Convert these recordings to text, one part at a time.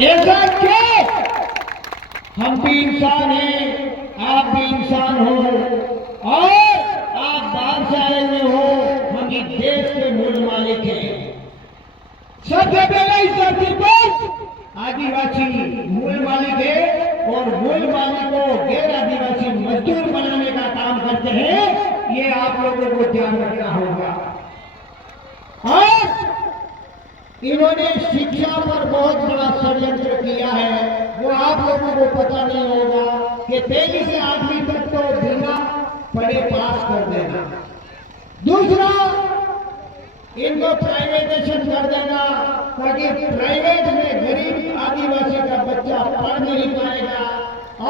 ऐसा क्यों? हम भी इंसान हैं, आप भी इंसान हो, और आप बाहर से आए हुए हो, हम इस देश के मूल मालिक हैं। सबसे पहले इस धरती पर आदिवासी मूल मालिक है और मूल मालिक को गैर आदिवासी मजदूर बनाने का काम करते हैं। ये आप लोगों को ध्यान रखना होगा। और इन्होंने शिक्षा पर बहुत बड़ा षड्यंत्र किया है, वो आप लोगों को पता नहीं होगा कि पहली से 8वीं तक तो बिना पढ़े पास कर देना। दूसरा, इनको प्राइवेटेशन कर देना ताकि प्राइवेट में गरीब आदिवासी का बच्चा पढ़ नहीं पाएगा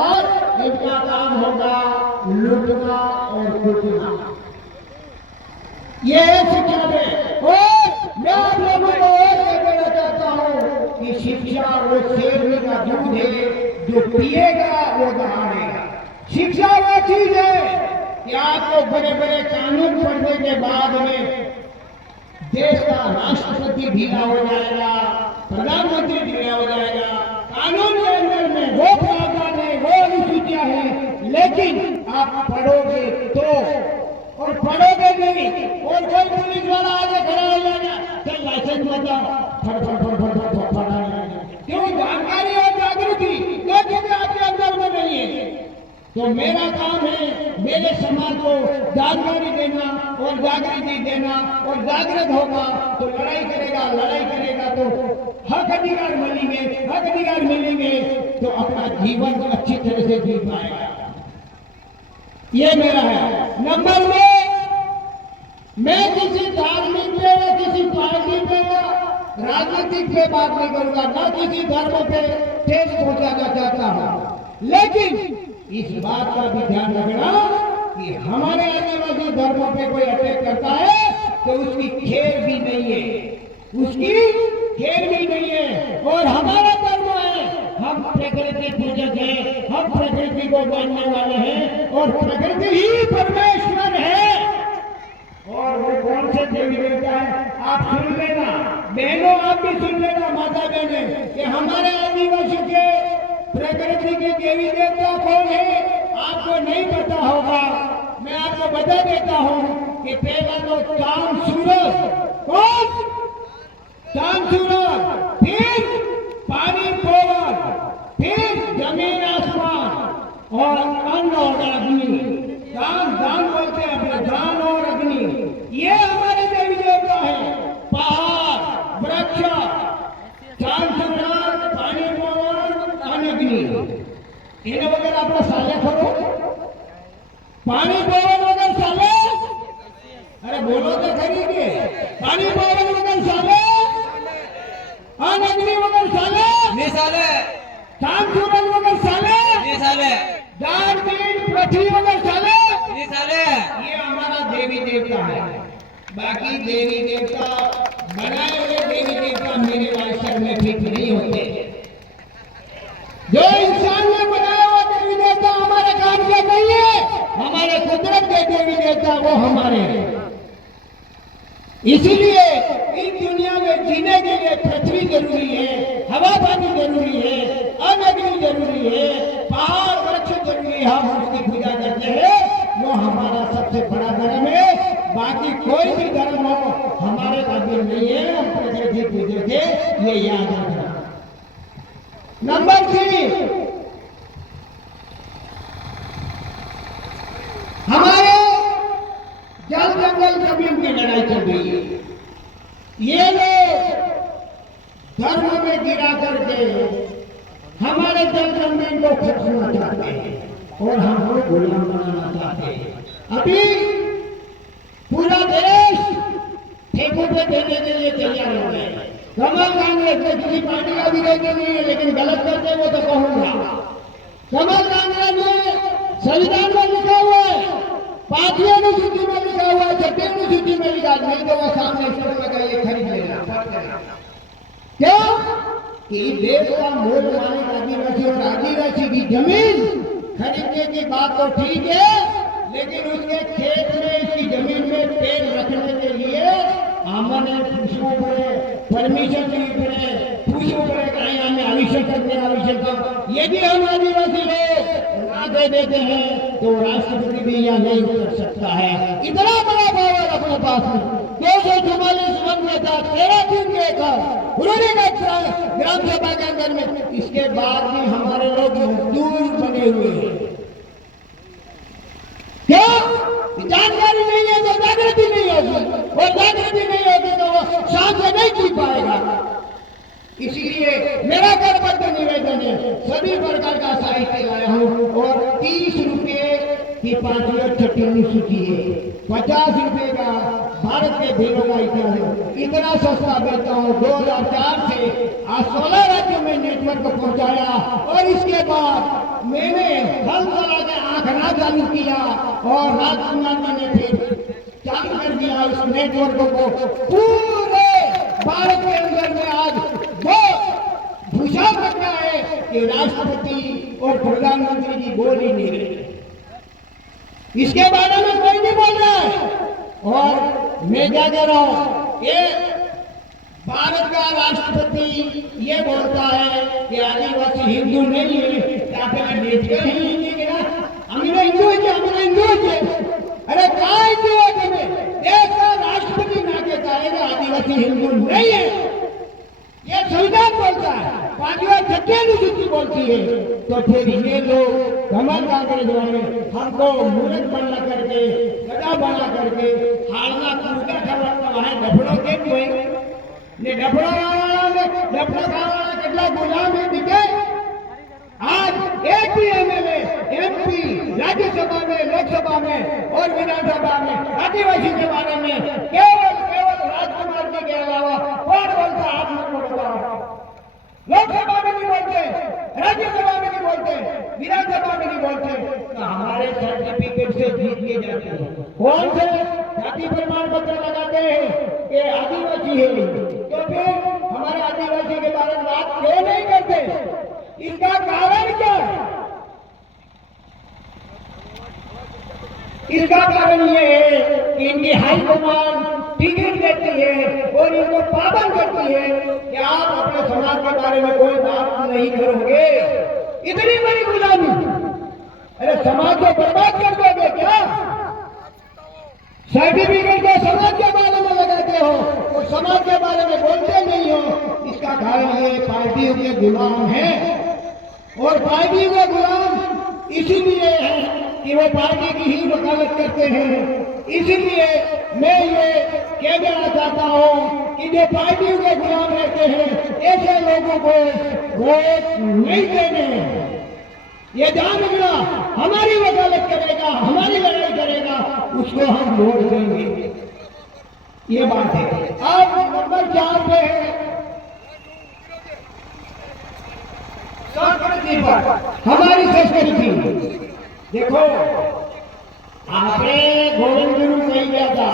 और इनका काम होगा लूटना और लूटना। ये है शिक्षा में। और मैं आप लोगों को और कहना चाहता हूँ कि शिक्षा वो शेरनी का दूध है, जो पिएगा वो दहाड़ेगा। शिक्षा वो चीज है कि आपको बड़े बड़े कानून पढ़ने के बाद में देश का राष्ट्रपति ढीला हो जाएगा, प्रधानमंत्री ढीला हो जाएगा। कानून के अंदर में वो प्रावधान है, वो अनुसूचियां हैं, लेकिन आप पढ़ोगे तो, और पढ़ोगे नहीं और कोई पुलिस वाला आगे खड़ा हो जाएगा, चल लाइसेंस बता, क्यों? जानकारी और जागृति लेकिन आपके अंदर में नहीं है। तो मेरा काम है मेरे समाज को जानकारी देना और जागृति देना, और जागृत होगा तो लड़ाई करेगा तो हक अधिकार मिलेंगे, हक अधिकार मिलेंगे तो अपना जीवन अच्छी तरह से जी पाएगा। ये मेरा है। नंबर में मैं किसी धार्मिक पे या किसी पार्टी पे या राजनीतिक पे बात नहीं करूंगा, ना किसी धर्म पे ठेस पहुंचाना चाहता हूं, लेकिन इस बात का भी ध्यान रखना कि हमारे आदिवासी धर्मों पे कोई अटैक करता है तो उसकी खेर भी नहीं है, उसकी खेर भी नहीं है। और हमारा धर्म है, हम प्रकृति पूजक हैं, हम प्रकृति को मानने वाले हैं, और प्रकृति ही परमेश्वर है। और वो कौन से देवी देवता है आप सुन लेना, बहनों आप भी सुन लेना, माता बहनें, कि हमारे आदिवासी के प्रकृति के देवी देवता कौन है आपको नहीं पता होगा। मैं आपको बता देता हूं कि पहला तो चांद सूरज, कौन? चांद सूरज, फिर पानी पवन, फिर जमीन आसमान और अन्न और अग्नि। दान बोलते हैं अपने, दान और अग्नि, ये हमारे देवी देवता है। पहाड़, वृक्ष, चांद सूरज, पानी पवन, अग्नि, इन्हें वगैरह अपना साले करो। पानी पवन वगैरह साले, अरे बोलो तो खरीदे, पानी पवन वगैरह साले, अग्नि वगैरह साले, नहीं साले, चांद सूरज वगैरह साले, नहीं साले, दान दीन पृथ्वी वगैरह साले, नहीं साले। ये हमारा देवी देवता है। बाकी देवी देवता बनाए हुए देवी देवता मेरे वाइसर में ठीक नहीं होते। जो इंसान ने बनाया हुआ देवी देवता हमारे काम के नहीं है, हमारे कुदरत के देवी देवता वो हमारे हैं। इसीलिए इस दुनिया में जीने के लिए पृथ्वी जरूरी है, हवा पानी जरूरी है, अग्नि जरूरी है, पहाड़ वृक्ष जरूरी है। हम उसकी पूजा करते हैं, वो हमारा सबसे बड़ा धर्म है। बाकी कोई भी धर्म हो हमारे काबिल नहीं है, हम प्रकृति पूजे थे, ये याद रखना। नंबर 3, हमारे जल जंगल जमीन की लड़ाई चल रही है। ये लोग धर्म में गिरा करके हमारे जल जमीन को खरीदना चाहते हैं और हमको गुलाम बनाना चाहते हैं। अभी पूरा देश ठेकों पे देने के लिए तैयार हो गए। कमल कांग्रेस में किसी पार्टी का विरोध नहीं है, लेकिन गलत करते वो तो कहूंगा। कमल कांग्रेस में संविधान में लिखा हुआ है, 5वीं अनुसूची में लिखा हुआ है, 6वीं अनुसूची में लिखा, नहीं तो वो सामने लगा ये खरीद लेना। क्यों? कि देश का मूल मालिक आदिवासी, और आदिवासी की जमीन खरीदने की बात तो ठीक है, लेकिन उसके खेत में, इसकी जमीन में पेड़ रखने के लिए हमने पूछना पड़े, परमिशन लेनी पड़े, पूछना पड़े कहीं हमें आवश्यक यदि हम आदिवासी लोग ना दे देते हैं तो राष्ट्रपति भी यहाँ नहीं उतर सकता है। इतना बड़ा पावर अपने पास में 244 वन में था, 13 दिन के ग्राम सभा के अंदर में। इसके बाद भी हमारे लोग मजदूर बने हुए हैं। क्यों? जानकारी नहीं है तो जागृति नहीं होगी, और जागृति नहीं होगी तो वो शांत से नहीं जी पाएगा। इसीलिए मेरा करबद्ध निवेदन है, सभी प्रकार का साहित्य लाया हूँ और 30 रुपये की 5वीं और 6वीं सूची है, 50 रुपये का भारत के भेड़ों का इतिहास, इतना सस्ता बेचता हूँ। 2004 से आज 16 राज्यों में नेटवर्क पहुंचाया और इसके बाद मैंने हल चला के आंकड़ा चालू किया और राजकुमार जी ने फिर चालू कर दिया इस नेटवर्क को। पूरे भारत के अंदर में आज वो भूषण करना है कि राष्ट्रपति और प्रधानमंत्री जी बोल ही नहीं रहे, इसके बारे में कोई नहीं बोल रहा है। और मैं क्या कह रहा हूं, ये भारत का राष्ट्रपति ये बोलता है कि आदिवासी हिंदू नहीं है, अरे क्या हिंदू है? देश का राष्ट्रपति ना के कहेगा आदिवासी हिंदू नहीं है, ये संविधान बोलता है, 5वीं और 6वीं अनुसूची बोलती है। तो फिर ये लोग कमल कांग्रेस वाले हमको मूर्ख बना करके, गधा बना करके, हारना कूदा खबर है डफड़ों के हुए ने डफड़ो खावाना कितना गुलाम है दिखे। आज एक भी एमएलए, एमपी राज्यसभा में, लोकसभा में और विधानसभा में आदिवासी के बारे में केवल राजकुमार जी के अलावा कौन बोलता? आप लोग बोलता। लोकसभा में नहीं बोलते, राज्यसभा में नहीं बोलते, विधानसभा में नहीं बोलते, तो हमारे सर्टिफिकेट से जीत के जाते हैं। कौन से जाति प्रमाण पत्र लगाते हैं कि आदिवासी है, तो फिर हमारे आदिवासी के बारे में बात क्यों नहीं करते? इसका कारण क्या है? इसका कारण ये है कि इनकी हाईकमान टिकट देती है और इनको पाबंद करती है कि आप अपने समाज के बारे में कोई बात नहीं करोगे। इतनी बड़ी गुलामी, अरे समाज को बर्बाद कर दोगे क्या? सर्टिफिकेट को समाज के बारे में लगाते हो और समाज के बारे में बोलते नहीं हो। इसका कारण है पार्टियों के गुलाम हैं, और पार्टियों के गुलाम इसीलिए है कि वो पार्टी की ही वकालत करते हैं। इसीलिए मैं ये कह देना चाहता हूँ कि जो पार्टियों के गुलाम रहते हैं ऐसे लोगों को वोट नहीं देने। ये जान निकला हमारी वकालत करेगा, हमारी लड़ाई करेगा, उसको हम वोट देंगे, ये बात है। अब नंबर 4 पे है संस्कृति पर, हमारी संस्कृति। देखो आपने गोविंद गुरु कही गया था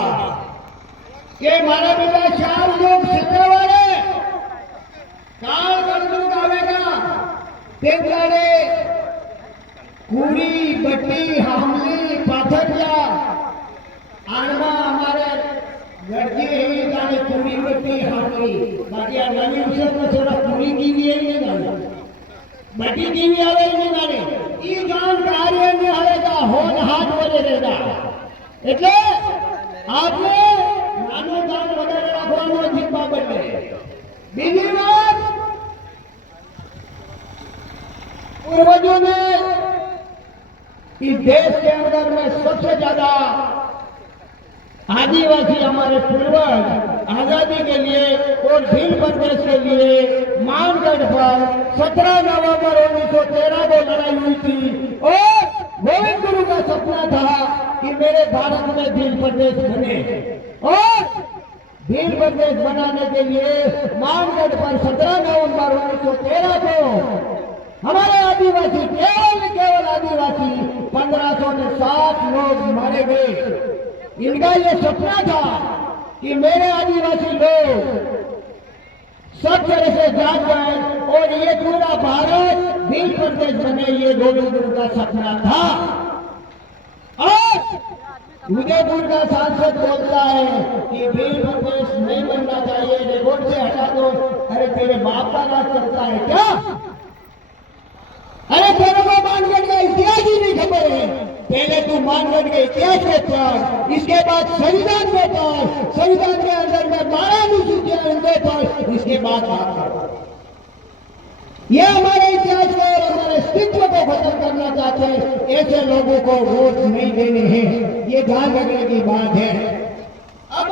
कि मारा बेटा 4 लोग सत्य वाले काल कलयुग आवेगा, तेरे पूरी बट्टी हामली पाथरिया आनवा हमारे लड़की ही जाने पूरी बट्टी हामली बाकी नवी में थोड़ा पूरी की भी है नहीं जाने बट्टी की भी आवे नहीं जाने ई जान कार्य में आएगा होन हाथ बोले रहेगा એટલે આપણે નાનો દાન વધારે રાખવાનો જીત બાબત છે। બીજી વાત पूर्वजों ने इस देश के अंदर में सबसे ज्यादा आदिवासी हमारे पूर्वज आजादी के लिए और भील प्रदेश के लिए मानगढ़ पर 17 नवंबर 1913 को लड़ाई हुई थी और गोविंद गुरु का सपना था कि मेरे भारत में भील प्रदेश बने, और भील प्रदेश बनाने के लिए मानगढ़ पर 17 नवंबर 1913 को हमारे आदिवासी केवल आदिवासी 1560 लोग मारे गए। इनका ये सपना था कि मेरे आदिवासी लोग सब तरह से जाग जाए और ये पूरा भारत भील प्रदेश बने, ये गोविंद गुरु का सपना था। और उदयपुर का सांसद बोलता है कि भील प्रदेश नहीं बनना चाहिए, रिकॉर्ड से हटा दो। अरे तेरे बाप का राज चलता है क्या? अरे तेरे को मानगढ़ का इतिहास ही नहीं खबर है। पहले तू मानगढ़ के इतिहास में पढ़, इसके बाद संविधान में पढ़, संविधान के अंदर में 12 अनुसूचियां पढ़, इसके बाद बात कर। ये हमारे इतिहास को और हमारे अस्तित्व को खत्म करना चाहते हैं। ऐसे लोगों को वोट नहीं देने हैं, ये ध्यान रखने की बात है। अब